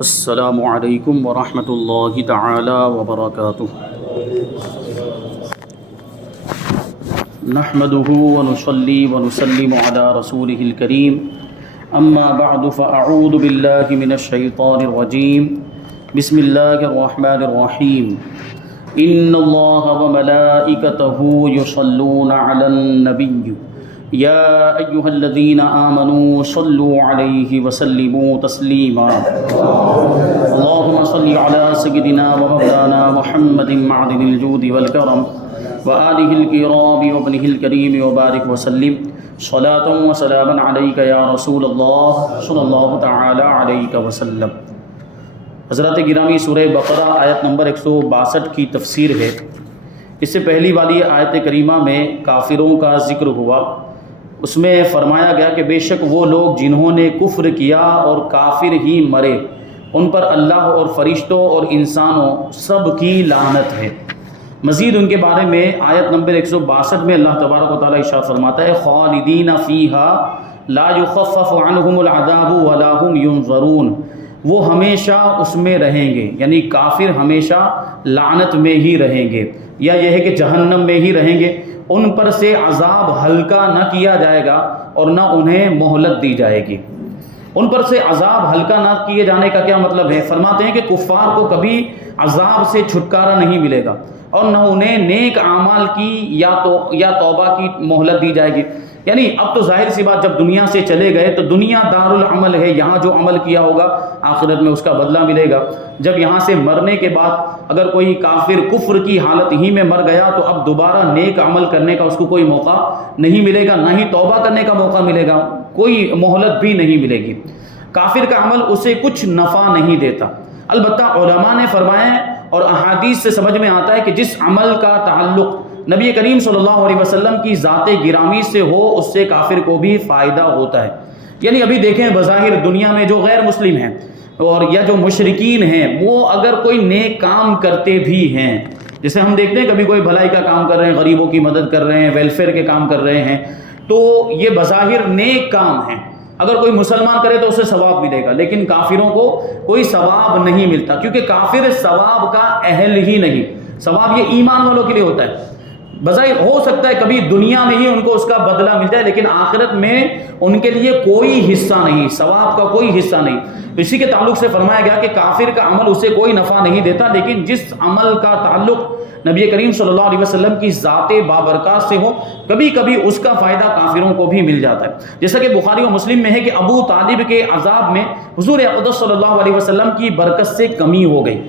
السلام علیکم ورحمۃ اللہ تعالی وبرکاتہ۔ نحمده ونصلي ونسلم على رسوله الكريم اما بعد فاعوذ باللہ من الشیطان الرجیم بسم اللہ الرحمن الرحیم ان اللہ وملائکته یصلون علی النبی یا ایہا الذین آمنوا صلوا علیہ وسلموا تسلیما اللہم صل علی سیدنا ومولانا محمد معدن الجود والکرم وآلہ الکرام وابنہ الکریم وبارک وسلم صلاۃ وسلاما علیک یا رسول اللہ صلی اللہ تعالی علیہ وسلم۔ حضرات گرامی، سورہ بقرہ آیت نمبر 162 کی تفسیر ہے۔ اس سے پہلی والی آیت کریمہ میں کافروں کا ذکر ہوا۔ اس میں فرمایا گیا کہ بے شک وہ لوگ جنہوں نے کفر کیا اور کافر ہی مرے، ان پر اللہ اور فرشتوں اور انسانوں سب کی لعنت ہے۔ مزید ان کے بارے میں آیت نمبر 162 میں اللہ تبارک و تعالیٰ ارشاد فرماتا ہے خالدین فیہا لا یخفف عنہم العذاب ولا هم ینظرون، وہ ہمیشہ اس میں رہیں گے، یعنی کافر ہمیشہ لعنت میں ہی رہیں گے، یا یہ ہے کہ جہنم میں ہی رہیں گے، ان پر سے عذاب ہلکا نہ کیا جائے گا اور نہ انہیں مہلت دی جائے گی۔ ان پر سے عذاب ہلکا نہ کیے جانے کا کیا مطلب ہے؟ فرماتے ہیں کہ کفار کو کبھی عذاب سے چھٹکارا نہیں ملے گا اور نہ انہیں نیک اعمال کی یا توبہ کی مہلت دی جائے گی۔ یعنی اب تو ظاہر سی بات، جب دنیا سے چلے گئے تو دنیا دار العمل ہے، یہاں جو عمل کیا ہوگا آخرت میں اس کا بدلہ ملے گا۔ جب یہاں سے مرنے کے بعد اگر کوئی کافر کفر کی حالت ہی میں مر گیا تو اب دوبارہ نیک عمل کرنے کا اس کو کوئی موقع نہیں ملے گا، نہ ہی توبہ کرنے کا موقع ملے گا، کوئی مہلت بھی نہیں ملے گی۔ کافر کا عمل اسے کچھ نفع نہیں دیتا۔ البتہ علماء نے فرمایا اور احادیث سے سمجھ میں آتا ہے کہ جس عمل کا تعلق نبی کریم صلی اللہ علیہ وسلم کی ذات گرامی سے ہو، اس سے کافر کو بھی فائدہ ہوتا ہے۔ یعنی ابھی دیکھیں بظاہر دنیا میں جو غیر مسلم ہیں اور یا جو مشرکین ہیں، وہ اگر کوئی نیک کام کرتے بھی ہیں، جیسے ہم دیکھتے ہیں کبھی کوئی بھلائی کا کام کر رہے ہیں، غریبوں کی مدد کر رہے ہیں، ویلفیئر کے کام کر رہے ہیں، تو یہ بظاہر نیک کام ہیں۔ اگر کوئی مسلمان کرے تو اسے ثواب ملے گا، لیکن کافروں کو کوئی ثواب نہیں ملتا، کیونکہ کافر ثواب کا اہل ہی نہیں۔ ثواب یہ ایمان والوں کے لیے ہوتا ہے۔ بظاہر ہو سکتا ہے کبھی دنیا میں ہی ان کو اس کا بدلہ مل جائے، لیکن آخرت میں ان کے لیے کوئی حصہ نہیں، ثواب کا کوئی حصہ نہیں۔ اسی کے تعلق سے فرمایا گیا کہ کافر کا عمل اسے کوئی نفع نہیں دیتا، لیکن جس عمل کا تعلق نبی کریم صلی اللہ علیہ وسلم کی ذات بابرکات سے ہو، کبھی کبھی اس کا فائدہ کافروں کو بھی مل جاتا ہے۔ جیسا کہ بخاری و مسلم میں ہے کہ ابو طالب کے عذاب میں حضور اقدس صلی اللہ علیہ وسلم کی برکت سے کمی ہو گئی۔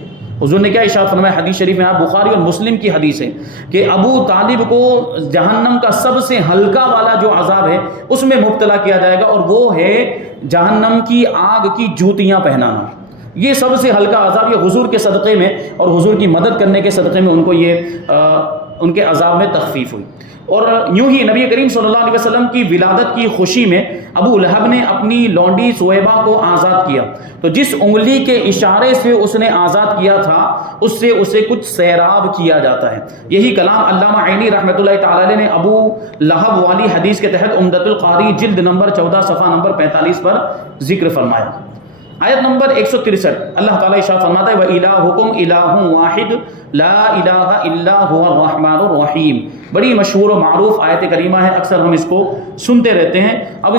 حضور نے کیا ارشاد فرمایا حدیث شریف میں؟ آپ بخاری اور مسلم کی حدیث ہے کہ ابو طالب کو جہنم کا سب سے ہلکا والا جو عذاب ہے اس میں مبتلا کیا جائے گا، اور وہ ہے جہنم کی آگ کی جوتیاں پہنانا۔ یہ سب سے ہلکا عذاب، یہ حضور کے صدقے میں اور حضور کی مدد کرنے کے صدقے میں ان کو یہ ان کے عذاب میں تخفیف ہوئی۔ اور یوں ہی نبی کریم صلی اللہ علیہ وسلم کی ولادت کی خوشی میں ابو لہب نے اپنی لونڈی سویبہ کو آزاد کیا، تو جس انگلی کے اشارے سے اس نے آزاد کیا تھا اس سے اسے کچھ سیراب کیا جاتا ہے۔ یہی کلام علامہ عینی رحمۃ اللہ تعالی علیہ نے ابو لہب والی حدیث کے تحت عمدۃ القاری جلد نمبر 14 صفحہ نمبر 45 پر ذکر فرمایا۔ آیت نمبر 163 اللہ تعالیٰ ارشاد فرماتا ہے وَإِلَٰهُكُمْ إِلَٰهٌ وَاحِدٌ لَا إِلَٰهَ إِلَّا هُوَ الرَّحْمَٰنُ الرَّحِيمُ۔ بڑی مشہور و معروف آیت کریمہ ہے، اکثر ہم اس کو سنتے رہتے ہیں۔ اب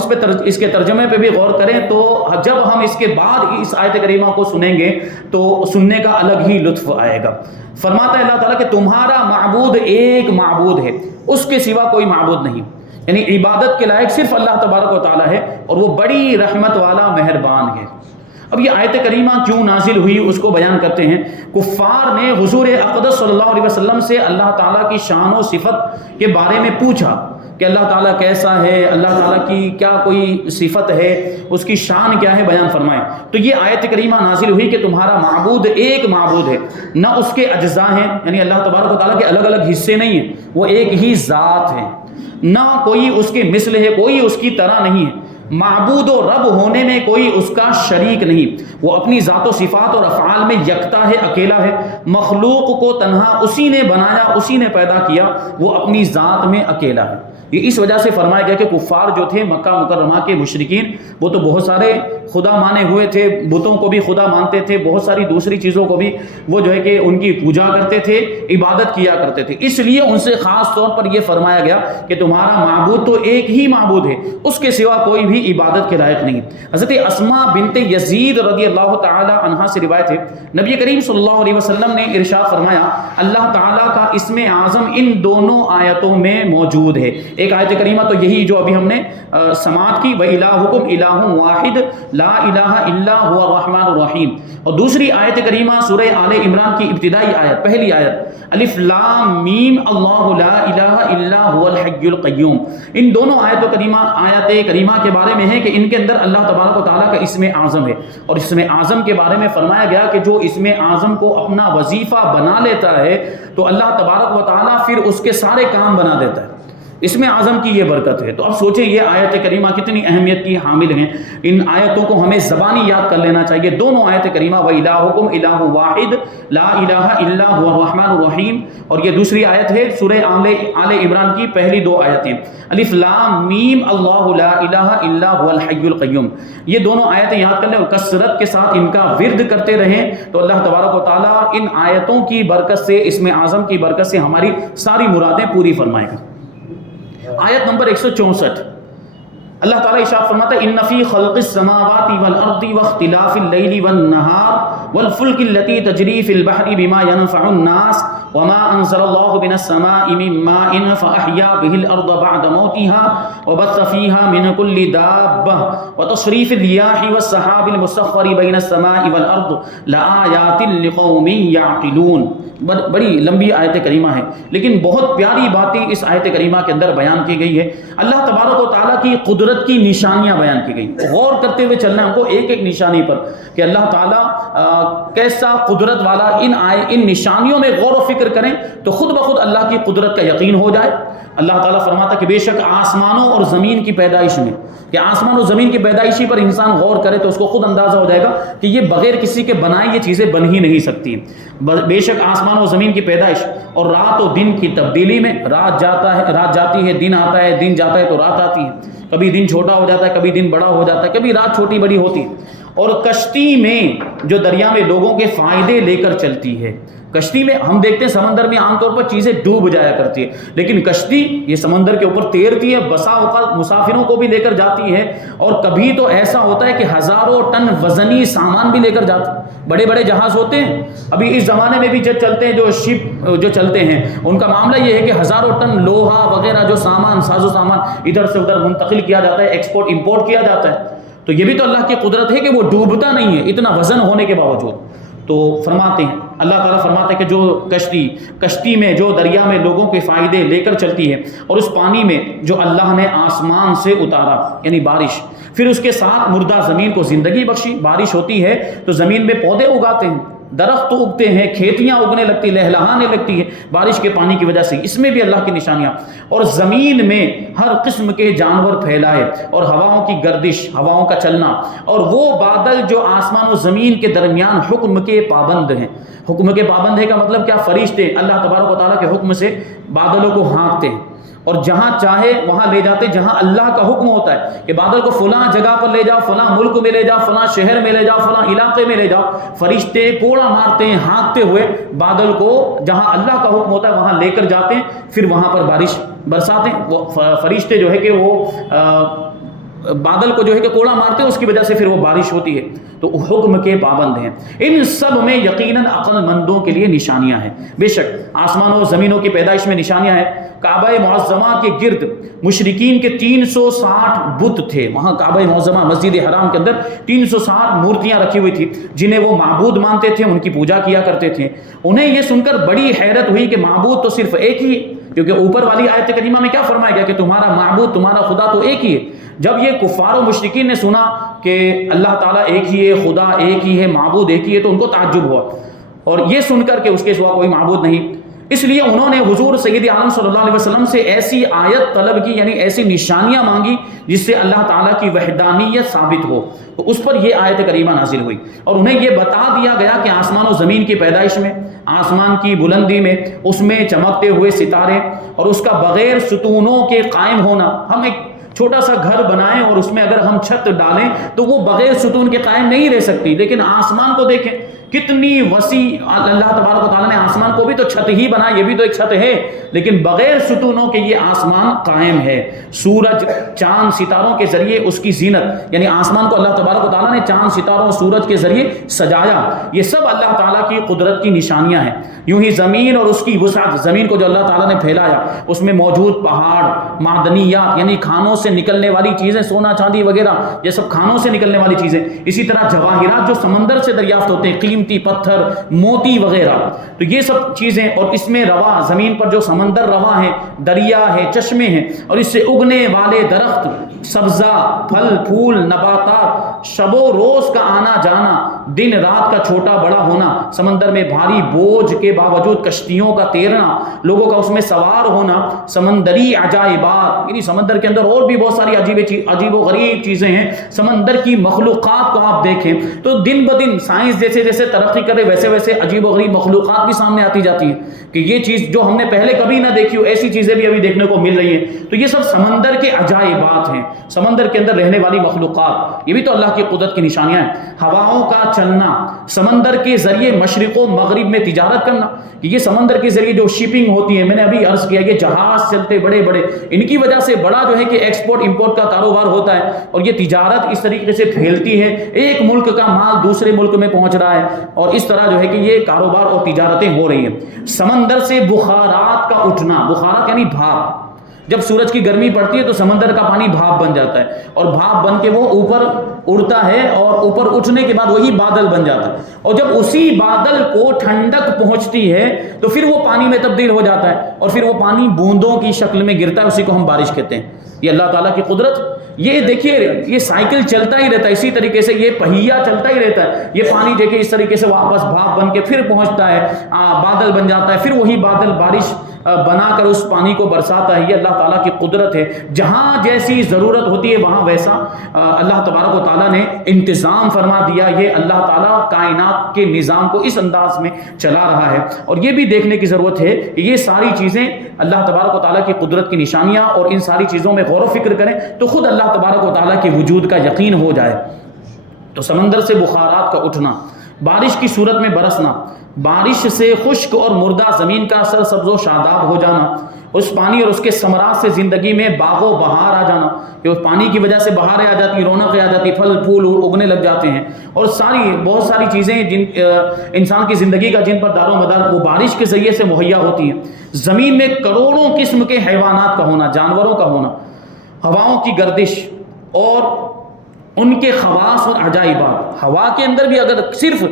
اس کے ترجمے پہ بھی غور کریں تو جب ہم اس کے بعد اس آیت کریمہ کو سنیں گے تو سننے کا الگ ہی لطف آئے گا۔ فرماتا ہے اللہ تعالیٰ کہ تمہارا معبود ایک معبود ہے، اس کے سوا کوئی معبود نہیں، یعنی عبادت کے لائق صرف اللہ تبارک و تعالیٰ ہے، اور وہ بڑی رحمت والا مہربان ہے۔ اب یہ آیت کریمہ کیوں نازل ہوئی اس کو بیان کرتے ہیں۔ کفار نے حضور اقدس صلی اللہ علیہ وسلم سے اللہ تعالیٰ کی شان و صفت کے بارے میں پوچھا کہ اللہ تعالیٰ کیسا ہے، اللہ تعالیٰ کی کیا کوئی صفت ہے، اس کی شان کیا ہے، بیان فرمائیں۔ تو یہ آیت کریمہ نازل ہوئی کہ تمہارا معبود ایک معبود ہے، نہ اس کے اجزاء ہیں، یعنی اللہ تبارک و تعالیٰ کے الگ الگ حصے نہیں ہیں، وہ ایک ہی ذات ہے، نہ کوئی اس کے مثل ہے، کوئی اس کی طرح نہیں ہے۔ معبود و رب ہونے میں کوئی اس کا شریک نہیں، وہ اپنی ذات و صفات اور افعال میں یکتا ہے، اکیلا ہے۔ مخلوق کو تنہا اسی نے بنایا، اسی نے پیدا کیا، وہ اپنی ذات میں اکیلا ہے۔ یہ اس وجہ سے فرمایا گیا کہ کفار جو تھے مکہ مکرمہ کے مشرکین وہ تو بہت سارے خدا مانے ہوئے تھے، بتوں کو بھی خدا مانتے تھے، بہت ساری دوسری چیزوں کو بھی وہ جو ہے کہ ان کی پوجا کرتے تھے، عبادت کیا کرتے تھے، اس لیے ان سے خاص طور پر یہ فرمایا گیا کہ تمہارا معبود تو ایک ہی معبود ہے، اس کے سوا کوئی بھی عبادت کے لائق نہیں۔ حضرت اسماء بنت یزید رضی اللہ تعالی عنہا سے روایت ہے، نبی کریم صلی اللہ علیہ وسلم نے ارشاد فرمایا اللہ تعالیٰ کا اسم اعظم ان دونوں آیتوں میں موجود ہے۔ ایک آیت کریمہ تو یہی جو ابھی ہم نے سماعت کی، وَإِلَٰهُكُمْ إِلَٰهٌ وَاحِدٌ لَا إِلَٰهَ إِلَّا هُوَ الرَّحْمَٰنُ الرَّحِيمُ، اور دوسری آیت کریمہ سورہ آل عمران کی ابتدائی آیت، پہلی آیت، الف لام میم اللہ لا الہ الا هو الحی القیوم۔ ان دونوں آیت کریمہ کے بارے میں ہے کہ ان کے اندر اللہ تبارک و تعالیٰ کا اسم اعظم ہے، اور اسم اعظم کے بارے میں فرمایا گیا کہ جو اسم اعظم کو اپنا وظیفہ بنا لیتا ہے تو اللہ تبارک و تعالیٰ پھر اس کے سارے کام بنا دیتا ہے۔ اسم اعظم کی یہ برکت ہے۔ تو اب سوچیں یہ آیت کریمہ کتنی اہمیت کی حامل ہیں، ان آیتوں کو ہمیں زبانی یاد کر لینا چاہیے۔ دونوں آیت کریمہ وَإِلَٰهُكُمْ إِلَٰهٌ وَاحِدٌ لَا إِلَٰهَ إِلَّا هُوَ الرَّحْمَٰنُ الرَّحِيمُ، اور یہ دوسری آیت ہے سورہ آل عمران کی پہلی دو آیتیں، الف لام میم اللہ لا الہ الا هو الحی القیوم۔ یہ دونوں آیتیں یاد کر لیں اور کثرت کے ساتھ ان کا ورد کرتے رہیں تو اللہ تبارک و تعالیٰ ان آیتوں کی برکت سے، اسم اعظم کی برکت سے ہماری ساری مرادیں پوری فرمائے گا۔ آیت نمبر 164، اللہ تعالیٰ ارشاد فرماتا ہے ان فی خلق السماوات والارض واختلاف اللیل والنہار والفلک التي تجری فی البحر بما ينفع الناس وما انزل اللہ من السماء من ماء فاحیا به الارض بعد موتها وبث فيها من كل دابة وتصریف الرياح والسحاب المسخر بین السماء والارض لآیات لقوم یعقلون۔ بڑی لمبی آیت کریمہ ہے لیکن بہت پیاری باتیں اس آیت کریمہ کے اندر بیان کی گئی ہے۔ اللہ تبارک و تعالیٰ کی قدرت کی نشانیاں بیان کی گئی، غور کرتے ہوئے چلنا ہے ہم کو ایک ایک نشانی پر کہ اللہ تعالیٰ کیسا قدرت والا۔ ان نشانیوں میں غور و فکر کریں تو خود بخود اللہ کی قدرت کا یقین ہو جائے۔ اللہ تعالیٰ فرماتا کہ بے شک آسمانوں اور زمین کی پیدائش میں، کہ آسمان اور زمین کی پیدائشی پر انسان غور کرے تو اس کو خود اندازہ ہو جائے گا کہ یہ بغیر کسی کے بنائے یہ چیزیں بن ہی نہیں سکتی۔ بے شک آسمان و زمین کی پیدائش اور رات و دن کی تبدیلی میں، رات جاتی ہے، دن آتا ہے، دن جاتا ہے تو رات آتی ہے، کبھی دن چھوٹا ہو جاتا ہے، کبھی دن بڑا ہو جاتا ہے، کبھی رات چھوٹی بڑی ہوتی ہے۔ اور کشتی میں جو دریا میں لوگوں کے فائدے لے کر چلتی ہے، کشتی میں ہم دیکھتے ہیں سمندر میں عام طور پر چیزیں ڈوب جایا کرتی ہے، لیکن کشتی یہ سمندر کے اوپر تیرتی ہے، بسا اوقات مسافروں کو بھی لے کر جاتی ہے، اور کبھی تو ایسا ہوتا ہے کہ ہزاروں ٹن وزنی سامان بھی لے کر جاتی ہے۔ بڑے بڑے جہاز ہوتے ہیں، ابھی اس زمانے میں بھی جب چلتے ہیں جو شپ جو چلتے ہیں ان کا معاملہ یہ ہے کہ ہزاروں ٹن لوہا وغیرہ جو سامان، ساز و سامان ادھر سے ادھر منتقل کیا جاتا ہے، ایکسپورٹ امپورٹ کیا جاتا ہے۔ تو یہ بھی تو اللہ کی قدرت ہے کہ وہ ڈوبتا نہیں ہے اتنا وزن ہونے کے باوجود۔ تو فرماتے ہیں اللہ تعالیٰ فرماتے ہیں کہ جو کشتی میں جو دریا میں لوگوں کے فائدے لے کر چلتی ہے، اور اس پانی میں جو اللہ نے آسمان سے اتارا یعنی بارش، پھر اس کے ساتھ مردہ زمین کو زندگی بخشی۔ بارش ہوتی ہے تو زمین میں پودے اگاتے ہیں، درخت اگتے ہیں، کھیتیاں اگنے لگتی، لہلہانے لگتی ہے بارش کے پانی کی وجہ سے۔ اس میں بھی اللہ کی نشانیاں، اور زمین میں ہر قسم کے جانور پھیلائے، اور ہواؤں کی گردش، ہواؤں کا چلنا، اور وہ بادل جو آسمان و زمین کے درمیان حکم کے پابند ہیں۔ حکم کے پابند ہے کا مطلب کیا؟ فرشتے اللہ تبارک و تعالیٰ کے حکم سے بادلوں کو ہانکتے ہیں، اور جہاں چاہے وہاں لے جاتے جہاں اللہ کا حکم ہوتا ہے کہ بادل کو فلاں جگہ پر لے جاؤ، فلاں ملک میں لے جاؤ، فلاں شہر میں لے جاؤ، فلاں علاقے میں لے جاؤ۔ فرشتے کوڑا مارتے ہیں ہانکتے ہوئے بادل کو، جہاں اللہ کا حکم ہوتا ہے وہاں لے کر جاتے ہیں، پھر وہاں پر بارش برساتے ہیں۔ وہ فرشتے جو ہے کہ وہ بادل کو جو ہے کہ کوڑا مارتے ہیں، اس کی وجہ سے پھر وہ بارش ہوتی ہے۔ تو حکم کے پابند ہیں۔ ان سب میں یقیناً عقل مندوں کے لیے نشانیاں ہیں۔ بے شک آسمانوں و زمینوں کی پیدائش میں نشانیاں ہیں۔ کعبہ معظمہ کے گرد مشرکین کے 360 بت تھے، وہاں کعبہ معظمہ مسجد حرام کے اندر 360 مورتیاں رکھی ہوئی تھی جنہیں وہ معبود مانتے تھے، ان کی پوجا کیا کرتے تھے۔ انہیں یہ سن کر بڑی حیرت ہوئی کہ معبود تو صرف ایک ہی ہے، کیونکہ اوپر والی آیت کریمہ میں کیا فرمایا گیا کہ تمہارا معبود، تمہارا خدا تو ایک ہی ہے۔ جب یہ کفار و مشرکین نے سنا کہ اللہ تعالیٰ ایک ہی ہے، خدا ایک ہی ہے، معبود ایک ہی ہے، تو ان کو تعجب ہوا، اور یہ سن کر کہ اس کے سوا کوئی معبود نہیں۔ اس لیے انہوں نے حضور سید عالم صلی اللہ علیہ وسلم سے ایسی آیت طلب کی، یعنی ایسی نشانیاں مانگی جس سے اللہ تعالیٰ کی وحدانیت ثابت ہو، تو اس پر یہ آیت کریمہ نازل ہوئی، اور انہیں یہ بتا دیا گیا کہ آسمان و زمین کی پیدائش میں، آسمان کی بلندی میں، اس میں چمکتے ہوئے ستارے اور اس کا بغیر ستونوں کے قائم ہونا، ہم ایک چھوٹا سا گھر بنائیں اور اس میں اگر ہم چھت ڈالیں تو وہ بغیر ستون کے قائم نہیں رہ سکتی، لیکن آسمان کو دیکھیں کتنی وسیع، اللہ تبارک و تعالیٰ نے آسمان کو بھی تو چھت ہی بنا، یہ بھی تو ایک چھت ہے، لیکن بغیر ستونوں کے یہ آسمان قائم ہے۔ سورج، چاند، ستاروں کے ذریعے اس کی زینت، یعنی آسمان کو اللہ تبارک و تعالیٰ نے چاند، ستاروں اور سورج کے ذریعے سجایا، یہ سب اللہ تعالیٰ کی قدرت کی نشانیاں ہیں۔ یوں ہی زمین اور اس کی وسعت، زمین کو جو اللہ تعالیٰ نے پھیلایا، اس میں موجود پہاڑ، معدنیات یعنی کھانوں سے نکلنے والی چیزیں، سونا چاندی وغیرہ، یہ سب کھانوں سے نکلنے والی چیزیں، اسی طرح جواہرات جو سمندر سے دریافت ہوتے ہیں، قیمتی پتھر، موتی وغیرہ، تو یہ سب چیزیں، اور اس میں رواں، زمین پر جو سمندر رواں ہے، دریا ہے، چشمے ہیں، اور اس سے اگنے والے درخت، سبزہ، پھل پھول، نباتات، شب و روز کا آنا جانا، دن رات کا چھوٹا بڑا ہونا، سمندر میں بھاری بوجھ کے باوجود کشتیوں کا تیرنا، لوگوں کا اس میں سوار ہونا، سمندری عجائبات، یعنی سمندر کے اندر اور بھی بہت ساری عجیب و غریب چیزیں ہیں، سمندر کی مخلوقات کو آپ دیکھیں تو دن بدن سائنس جیسے جیسے ترقی کرے ویسے ویسے عجیب و غریب مخلوقات بھی سامنے آتی جاتی ہیں کہ یہ چیز جو ہم نے پہلے کبھی نہ دیکھی ہو، ایسی چیزیں بھی ابھی دیکھنے کو مل رہی ہیں۔ تو یہ سب سمندر کے عجائبات ہیں، سمندر کے اندر رہنے والی مخلوقات، یہ بھی تو اللہ کی قدرت کی نشانیاں ہیں۔ ہواؤں کا چلنا، سمندر کے ذریعے مشرق و مغرب میں تجارت کرنا، یہ سمندر کے ذریعے جو شپنگ ہوتی ہے، میں نے ابھی عرض کیا یہ جہاز چلتے بڑے بڑے، ان کی وجہ سے بڑا جو ہے کہ ایکسپورٹ امپورٹ کا کاروبار ہوتا ہے، اور یہ تجارت اس طریقے سے پھیلتی ہے، ایک ملک کا مال دوسرے ملک میں پہنچ رہا ہے، اور اس طرح جو ہے کہ یہ کاروبار اور تجارتیں ہو رہی ہیں۔ سمندر سے بخارات کا اٹھنا، بخارات یعنی بھاپ، جب سورج کی گرمی پڑتی ہے تو سمندر کا پانی بھاپ بن جاتا ہے، اور بھاپ بن کے وہ اوپر اڑتا ہے، اور اوپر اٹھنے کے بعد وہی بادل بن جاتا ہے، اور جب اسی بادل کو ٹھنڈک پہنچتی ہے تو پھر وہ پانی میں تبدیل ہو جاتا ہے، اور پھر وہ پانی بوندوں کی شکل میں گرتا ہے، اسی کو ہم بارش کہتے ہیں۔ یہ اللہ تعالیٰ کی قدرت، یہ دیکھیے یہ سائیکل چلتا ہی رہتا ہے، اسی طریقے سے یہ پہیہ چلتا ہی رہتا ہے، یہ پانی دیکھیے اس طریقے سے واپس بھاپ بن کے پھر پہنچتا ہے، بادل بن جاتا ہے، پھر وہی بادل بارش بنا کر اس پانی کو برساتا ہے۔ یہ اللہ تعالیٰ کی قدرت ہے، جہاں جیسی ضرورت ہوتی ہے وہاں ویسا اللہ تبارک و تعالیٰ نے انتظام فرما دیا۔ یہ اللہ تعالیٰ کائنات کے نظام کو اس انداز میں چلا رہا ہے، اور یہ بھی دیکھنے کی ضرورت ہے کہ یہ ساری چیزیں اللہ تبارک و تعالیٰ کی قدرت کی نشانیاں، اور ان ساری چیزوں میں غور و فکر کریں تو خود اللہ تبارک و تعالیٰ کے وجود کا یقین ہو جائے۔ تو سمندر سے بخارات کا اٹھنا، بارش کی صورت میں برسنا، بارش سے خشک اور مردہ زمین کا سر سبز و شاداب ہو جانا، اس پانی اور اس کے ثمرات سے زندگی میں باغ و بہار آ جانا، کہ اس پانی کی وجہ سے بہاریں آ جاتی، رونقیں آ جاتی، پھل پھول اگنے لگ جاتے ہیں، اور بہت ساری چیزیں جن انسان کی زندگی کا جن پر دار و مدار وہ بارش کے ذریعے سے مہیا ہوتی ہیں۔ زمین میں کروڑوں قسم کے حیوانات کا ہونا، جانوروں کا ہونا، ہواؤں کی گردش اور ان کے خواص اور عجائبات۔ ہوا کے اندر بھی اگر صرف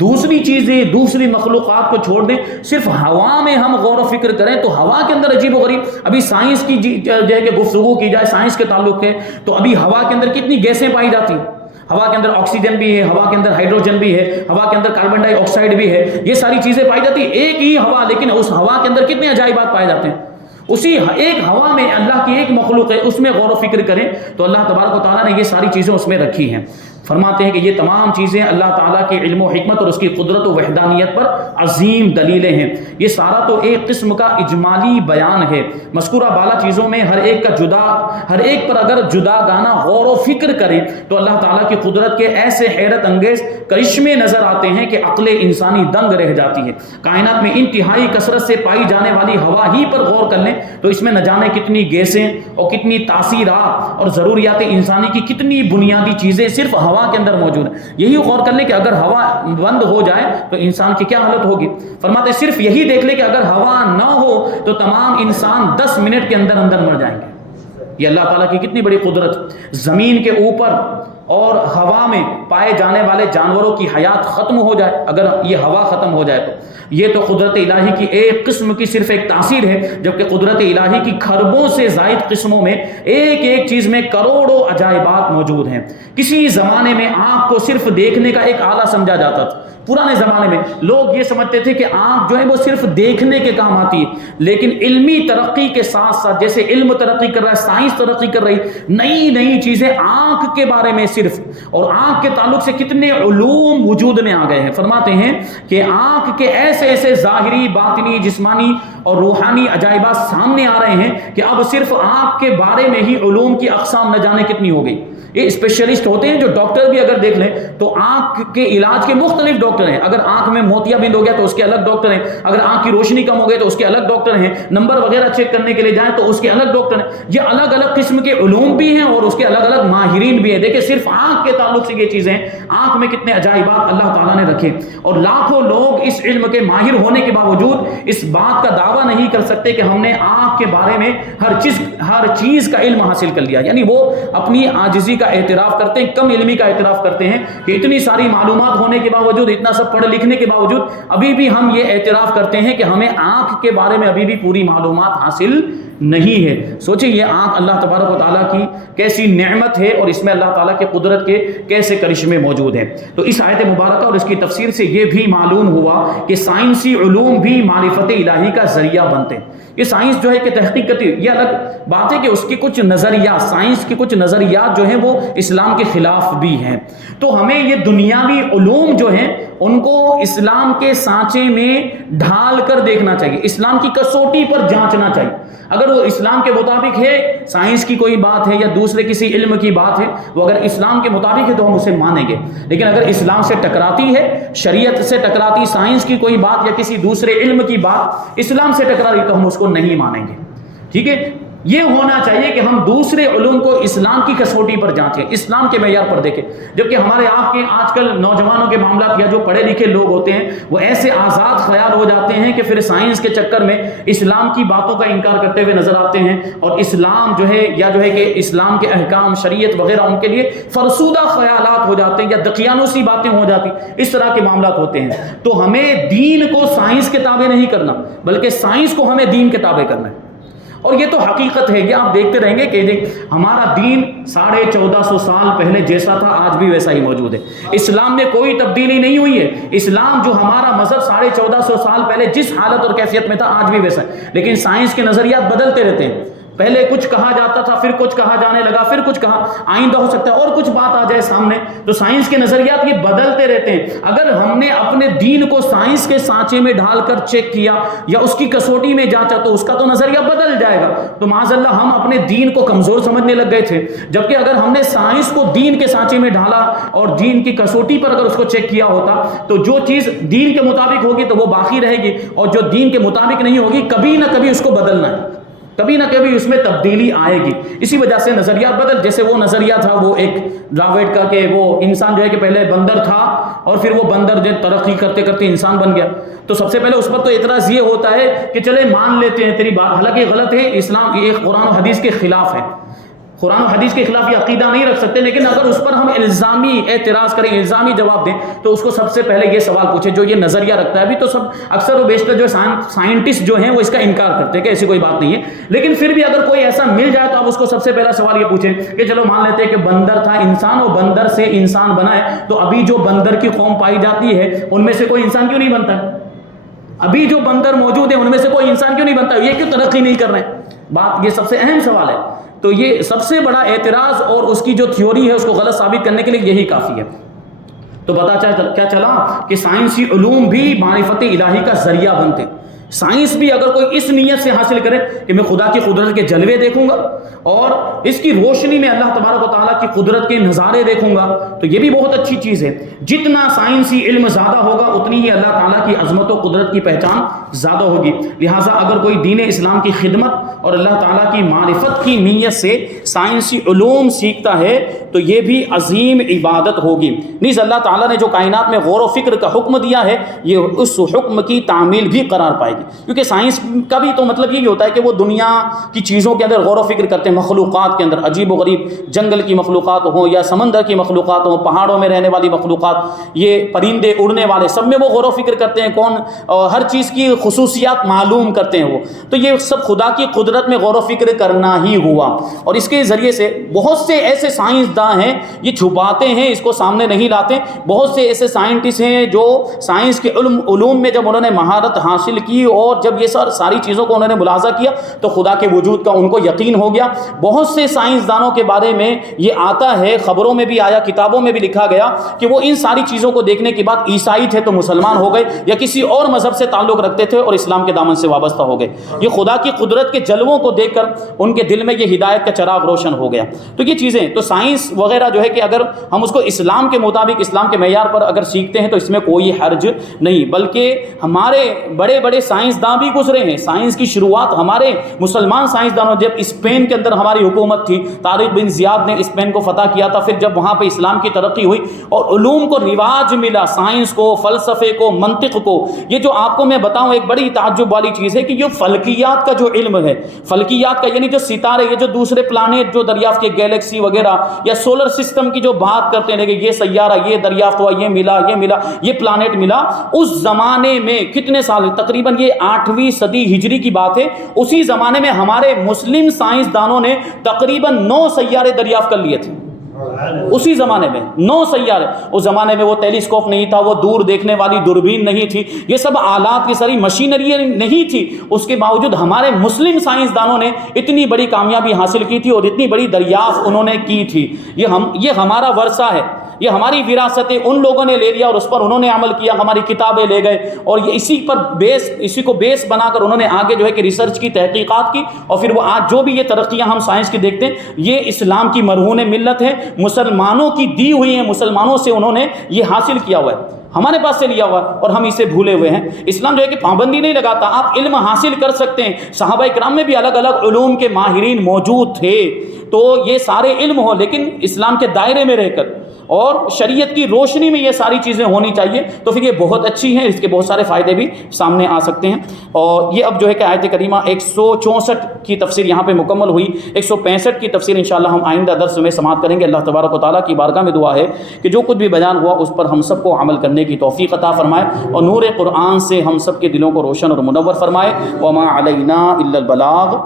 دوسری چیزیں، دوسری مخلوقات کو چھوڑ دیں، صرف ہوا میں ہم غور و فکر کریں تو ہوا کے اندر عجیب و غریب، ابھی سائنس کی جو ہے کہ گفتگو کی جائے سائنس کے تعلق ہے تو ابھی ہوا کے اندر کتنی گیسیں پائی جاتی ہیں۔ ہوا کے اندر آکسیجن بھی ہے، ہوا کے اندر ہائیڈروجن بھی ہے، ہوا کے اندر کاربن ڈائی آکسائڈ بھی ہے، یہ ساری چیزیں پائی جاتی ہیں، ایک ہی ہوا، لیکن اس ہوا کے اندر کتنے عجائبات پائے جاتے ہیں۔ اسی ایک ہوا میں اللہ کی ایک مخلوق ہے، اس میں غور و فکر کریں تو اللہ تبارک و تعالیٰ نے یہ ساری چیزیں اس میں رکھی ہیں۔ فرماتے ہیں کہ یہ تمام چیزیں اللہ تعالیٰ کے علم و حکمت اور اس کی قدرت و وحدانیت پر عظیم دلیلیں ہیں۔ یہ سارا تو ایک قسم کا اجمالی بیان ہے، مذکورہ بالا چیزوں میں ہر ایک پر اگر جدا گانا غور و فکر کریں تو اللہ تعالیٰ کی قدرت کے ایسے حیرت انگیز کرشمے نظر آتے ہیں کہ عقل انسانی دنگ رہ جاتی ہے۔ کائنات میں انتہائی کثرت سے پائی جانے والی ہوا ہی پر غور کر لیں تو اس میں نہ جانے کتنی گیسیں اور کتنی تاثیرات اور ضروریات انسانی کی کتنی بنیادی چیزیں صرف ہوا کے اندر موجود ہے۔ یہی غور کر لیں کہ اگر ہوا بند ہو جائے تو انسان کی کیا حالت ہوگی۔ فرماتے ہیں صرف یہی دیکھ لیں کہ اگر ہوا نہ ہو تو تمام انسان 10 منٹ کے اندر مر جائیں گے۔ یہ اللہ تعالیٰ کی کتنی بڑی قدرت۔ زمین کے اوپر اور ہوا میں پائے جانے والے جانوروں کی حیات ختم ہو جائے، اگر یہ ہوا ختم ہو جائے تو یہ تو قدرت الہی کی ایک قسم کی صرف ایک تاثیر ہے، جبکہ قدرت الہی کی کھربوں سے زائد قسموں میں ایک ایک چیز میں کروڑوں عجائبات موجود ہیں۔ کسی زمانے میں آنکھ کو صرف دیکھنے کا ایک آلہ سمجھا جاتا تھا، پرانے زمانے میں لوگ یہ سمجھتے تھے کہ آنکھ جو ہے وہ صرف دیکھنے کے کام آتی ہے، لیکن علمی ترقی کے ساتھ ساتھ جیسے علم ترقی کر رہا ہے، سائنس ترقی کر رہی، نئی نئی چیزیں آنکھ کے بارے میں صرف اور آنکھ کے تعلق سے کتنے علوم وجود میں آ گئے ہیں۔ فرماتے ہیں کہ آنکھ کے ایسے ایسے ظاہری، باطنی، جسمانی اور روحانی عجائبات سامنے آ رہے ہیں کہ اب صرف آنکھ کے بارے میں ہی علوم کی اقسام نہ جانے کتنی ہو گئی۔ یہ اسپیشلسٹ ہوتے ہیں جو ڈاکٹر بھی اگر دیکھ لیں تو آنکھ کے علاج کے مختلف ڈاکٹر ہیں، اگر آنکھ میں موتیا بند ہو گیا تو اس کے الگ ڈاکٹر ہیں، اگر آنکھ کی روشنی کم ہو گئی تو اس کے الگ ڈاکٹر ہیں، نمبر وغیرہ چیک کرنے کے لیے جائیں تو اس کے الگ ڈاکٹر ہیں۔ یہ الگ الگ قسم کے علوم بھی ہیں اور اس کے الگ الگ ماہرین بھی ہیں۔ دیکھیں صرف آنکھ کے تعلق سے یہ چیزیں، آنکھ میں کتنے عجائبات اللہ تعالیٰ نے رکھے، اور لاکھوں لوگ اس علم کے ماہر ہونے کے باوجود اس بات کا دعویٰ نہیں کر سکتے کہ ہم نے آنکھ کے بارے میں ہر چیز کا علم حاصل کر لیا، یعنی وہ اپنی عاجزی کا اعتراف کرتے ہیں، کم علمی کا اعتراف کرتے ہیں کہ اتنی ساری معلومات ہونے کے باوجود، اتنا سب پڑھ لکھنے کے باوجود ابھی بھی ہم یہ اعتراف کرتے ہیں کہ ہمیں آنکھ کے بارے میں ابھی بھی پوری معلومات حاصل نہیں ہے۔ سوچیں یہ آنکھ اللہ تبارک و تعالیٰ کی کیسی نعمت ہے اور اس میں اللہ تعالیٰ کے قدرت کے کیسے کرشمے موجود ہیں۔ تو اس آیت مبارکہ اور اس کی تفسیر سے یہ بھی معلوم ہوا کہ سائنسی علوم بھی معرفت الہی کا ذریعہ بنتے ہیں۔ یہ سائنس جو ہے کہ تحقیق کرتی ہے، یہ الگ بات ہے کہ اس کے کچھ نظریات، سائنس کے کچھ نظریات جو ہیں وہ اسلام کے خلاف بھی ہیں۔ تو ہمیں یہ دنیاوی علوم جو ہیں ان کو اسلام کے سانچے میں ڈھال کر دیکھنا چاہیے، اسلام کی کسوٹی پر جانچنا چاہیے۔ اگر وہ اسلام کے مطابق ہے، سائنس کی کوئی بات ہے یا دوسرے کسی علم کی بات ہے، وہ اگر اسلام کے مطابق ہے تو ہم اسے مانیں گے، لیکن اگر اسلام سے ٹکراتی ہے، شریعت سے ٹکراتی، سائنس کی کوئی بات یا کسی دوسرے علم کی بات اسلام سے ٹکرا رہی تو ہم اس کو نہیں مانیں گے۔ ٹھیک ہے، یہ ہونا چاہیے کہ ہم دوسرے علوم کو اسلام کی کسوٹی پر جانچیں، اسلام کے معیار پر دیکھیں۔ جبکہ ہمارے آپ کے آج کل نوجوانوں کے معاملات یا جو پڑھے لکھے لوگ ہوتے ہیں وہ ایسے آزاد خیال ہو جاتے ہیں کہ پھر سائنس کے چکر میں اسلام کی باتوں کا انکار کرتے ہوئے نظر آتے ہیں، اور اسلام جو ہے کہ اسلام کے احکام، شریعت وغیرہ ان کے لیے فرسودہ خیالات ہو جاتے ہیں یا دقیانوسی باتیں ہو جاتی، اس طرح کے معاملات ہوتے ہیں۔ تو ہمیں دین کو سائنس کے تابع نہیں کرنا، بلکہ سائنس کو ہمیں دین کے تابع کرنا ہے۔ اور یہ تو حقیقت ہے، یہ آپ دیکھتے رہیں گے کہ ہمارا دین 1450 سال پہلے جیسا تھا آج بھی ویسا ہی موجود ہے۔ اسلام میں کوئی تبدیلی نہیں ہوئی ہے۔ اسلام جو ہمارا مذہب 1450 سال پہلے جس حالت اور کیفیت میں تھا آج بھی ویسا ہے، لیکن سائنس کے نظریات بدلتے رہتے ہیں۔ پہلے کچھ کہا جاتا تھا، پھر کچھ کہا جانے لگا، پھر کچھ کہا، آئندہ ہو سکتا ہے اور کچھ بات آ جائے سامنے۔ تو سائنس کے نظریات یہ بدلتے رہتے ہیں۔ اگر ہم نے اپنے دین کو سائنس کے سانچے میں ڈھال کر چیک کیا یا اس کی کسوٹی میں جانچا تو اس کا تو نظریہ بدل جائے گا۔ تو معاذ اللہ ہم اپنے دین کو کمزور سمجھنے لگ گئے تھے، جبکہ اگر ہم نے سائنس کو دین کے سانچے میں ڈھالا اور دین کی کسوٹی پر اگر اس کو چیک کیا ہوتا تو جو چیز دین کے مطابق ہوگی تو وہ باقی رہے گی، اور جو دین کے مطابق نہیں ہوگی کبھی نہ کبھی اس کو بدلنا ہے، کبھی نہ کبھی اس میں تبدیلی آئے گی۔ اسی وجہ سے نظریات بدل، جیسے وہ نظریہ تھا وہ ایک ڈراوڈ کا کہ وہ انسان جو ہے کہ پہلے بندر تھا اور پھر وہ بندر جو ترقی کرتے کرتے انسان بن گیا، تو سب سے پہلے اس پر تو اعتراض یہ ہوتا ہے کہ چلے مان لیتے ہیں تیری بات، حالانکہ غلط ہے، اسلام یہ قرآن و حدیث کے خلاف ہے، قرآن و حدیث کے خلاف یہ عقیدہ نہیں رکھ سکتے۔ لیکن اگر اس پر ہم الزامی اعتراض کریں، الزامی جواب دیں، تو اس کو سب سے پہلے یہ سوال پوچھیں جو یہ نظریہ رکھتا ہے۔ ابھی تو سب اکثر و بیشتر جو سائنٹسٹ جو ہیں وہ اس کا انکار کرتے ہیں کہ ایسی کوئی بات نہیں ہے، لیکن پھر بھی اگر کوئی ایسا مل جائے تو آپ اس کو سب سے پہلا سوال یہ پوچھیں کہ چلو مان لیتے ہیں کہ بندر تھا انسان اور بندر سے انسان بنا ہے، تو ابھی جو بندر کی قوم پائی جاتی ہے ان میں سے کوئی انسان کیوں نہیں بنتا ہے؟ ابھی جو بندر موجود ہیں ان میں سے کوئی انسان کیوں نہیں بنتا ہے؟ یہ کیوں ترقی نہیں کر رہے ہیں؟ بات یہ سب سے اہم سوال ہے۔ تو یہ سب سے بڑا اعتراض اور اس کی جو تھیوری ہے اس کو غلط ثابت کرنے کے لیے یہی کافی ہے۔ تو پتہ کیا چلا کہ سائنسی علوم بھی معرفت الہی کا ذریعہ بنتے ہیں۔ سائنس بھی اگر کوئی اس نیت سے حاصل کرے کہ میں خدا کی قدرت کے جلوے دیکھوں گا اور اس کی روشنی میں اللہ تبارک و تعالیٰ کی قدرت کے نظارے دیکھوں گا، تو یہ بھی بہت اچھی چیز ہے۔ جتنا سائنسی علم زیادہ ہوگا اتنی ہی اللہ تعالیٰ کی عظمت و قدرت کی پہچان زیادہ ہوگی۔ لہٰذا اگر کوئی دین اسلام کی خدمت اور اللہ تعالیٰ کی معرفت کی نیت سے سائنسی علوم سیکھتا ہے تو یہ بھی عظیم عبادت ہوگی۔ نیز اللہ تعالیٰ نے جو کائنات میں غور و فکر کا حکم دیا ہے یہ اس حکم کی تعمیل بھی قرار پائے گی۔ کی، کیونکہ سائنس کا بھی تو مطلب یہی ہوتا ہے کہ وہ دنیا کی چیزوں کے اندر غور و فکر کرتے ہیں، مخلوقات کے اندر عجیب و غریب جنگل کی مخلوقات ہوں یا سمندر کی مخلوقات ہوں، پہاڑوں میں رہنے والی مخلوقات، یہ پرندے اڑنے والے، سب میں وہ غور و فکر کرتے ہیں، کون ہر چیز کی خصوصیات معلوم کرتے ہیں وہ. تو یہ سب خدا کی قدرت میں غور و فکر کرنا ہی ہوا. اور اس کے ذریعے سے بہت سے ایسے سائنسداں ہیں، یہ چھپاتے ہیں، اس کو سامنے نہیں لاتے. بہت سے ایسے سائنٹسٹ ہیں جو سائنس کے علوم میں جب انہوں نے مہارت حاصل کی اور جب یہ ساری چیزوں کو انہوں نے ملاحظہ کیا تو خدا کے وجود کا ان کو یقین ہو گیا. بہت سے سائنسدانوں کے بارے میں یہ آتا ہے، خبروں میں بھی آیا، کتابوں میں بھی لکھا گیا کہ وہ ان ساری چیزوں کو دیکھنے کے بعد عیسائی تھے تو مسلمان ہو گئے، یا کسی اور مذہب سے تعلق رکھتے تھے اور اسلام کے دامن سے وابستہ ہو گئے. یہ خدا کی قدرت کے جلووں کو دیکھ کر ان کے دل میں یہ ہدایت کا چراغ روشن ہو گیا. تو یہ چیزیں تو سائنس وغیرہ جو ہے کہ اگر ہم اس کو اسلام کے مطابق، اسلام کے معیار پر اگر سیکھتے ہیں تو اس میں کوئی حرج نہیں، بلکہ ہمارے بڑے بڑے سائنسداں بھی گزرے ہیں. سائنس کی شروعات ہمارے مسلمان سائنسدانوں، جب اسپین کے اندر ہماری حکومت تھی، طارق بن زیاد نے اسپین کو فتح کیا تھا، پھر جب وہاں پہ اسلام کی ترقی ہوئی اور علوم کو رواج ملا، سائنس کو، فلسفے کو، منطق کو. یہ جو آپ کو میں بتاؤں ایک بڑی تعجب والی چیز ہے کہ یہ فلکیات کا جو علم ہے، فلکیات کا یعنی جو ستارے، یہ جو دوسرے پلانٹ جو دریافت کے گیلیکسی وغیرہ یا سولر سسٹم کی جو بات کرتے ہیں کہ یہ سیارہ یہ دریافت ہوا، یہ ملا، یہ پلانٹ ملا، اس زمانے میں کتنے سال، تقریباً یہ 8ویں صدی ہجری کی بات ہے، اسی زمانے میں ہمارے مسلم سائنسدانوں نے تقریباً 9 سیارے دریافت کر لیے تھے. اسی زمانے میں 9 سیارے. اس زمانے میں وہ ٹیلیسکوپ نہیں تھا، وہ دور دیکھنے والی دوربین نہیں تھی، یہ سب آلات کی ساری مشینری نہیں تھی. اس کے باوجود ہمارے مسلم سائنسدانوں نے اتنی بڑی کامیابی حاصل کی تھی اور اتنی بڑی دریافت انہوں نے کی تھی. یہ ہمارا ورثہ ہے، یہ ہماری وراثت ہے. ان لوگوں نے لے لیا اور اس پر انہوں نے عمل کیا، ہماری کتابیں لے گئے اور یہ اسی کو بیس بنا کر انہوں نے آگے جو ہے کہ ریسرچ کی، تحقیقات کی، اور پھر وہ آج جو بھی یہ ترقیاں ہم سائنس کی دیکھتے ہیں یہ اسلام کی مرہون ملت ہے، مسلمانوں کی دی ہوئی ہیں، مسلمانوں سے انہوں نے یہ حاصل کیا ہوا ہے، ہمارے پاس سے لیا ہوا ہے اور ہم اسے بھولے ہوئے ہیں. اسلام جو ہے کہ پابندی نہیں لگاتا، آپ علم حاصل کر سکتے ہیں. صحابہ کرام میں بھی الگ الگ علوم کے ماہرین موجود تھے، تو یہ سارے علم ہو لیکن اسلام کے دائرے میں رہ کر اور شریعت کی روشنی میں یہ ساری چیزیں ہونی چاہیے، تو پھر یہ بہت اچھی ہیں، اس کے بہت سارے فائدے بھی سامنے آ سکتے ہیں. اور یہ اب جو ہے کہ آیت کریمہ 164 کی تفسیر یہاں پہ مکمل ہوئی. 165 کی تفسیر انشاءاللہ ہم آئندہ درس میں سماعت کریں گے. اللہ تبارک و تعالیٰ کی بارگاہ میں دعا ہے کہ جو کچھ بھی بیان ہوا اس پر ہم سب کو عمل کرنے کی توفیق عطا فرمائے اور نور قرآن سے ہم سب کے دلوں کو روشن اور منور فرمائے. وما علینا الا البلاغ.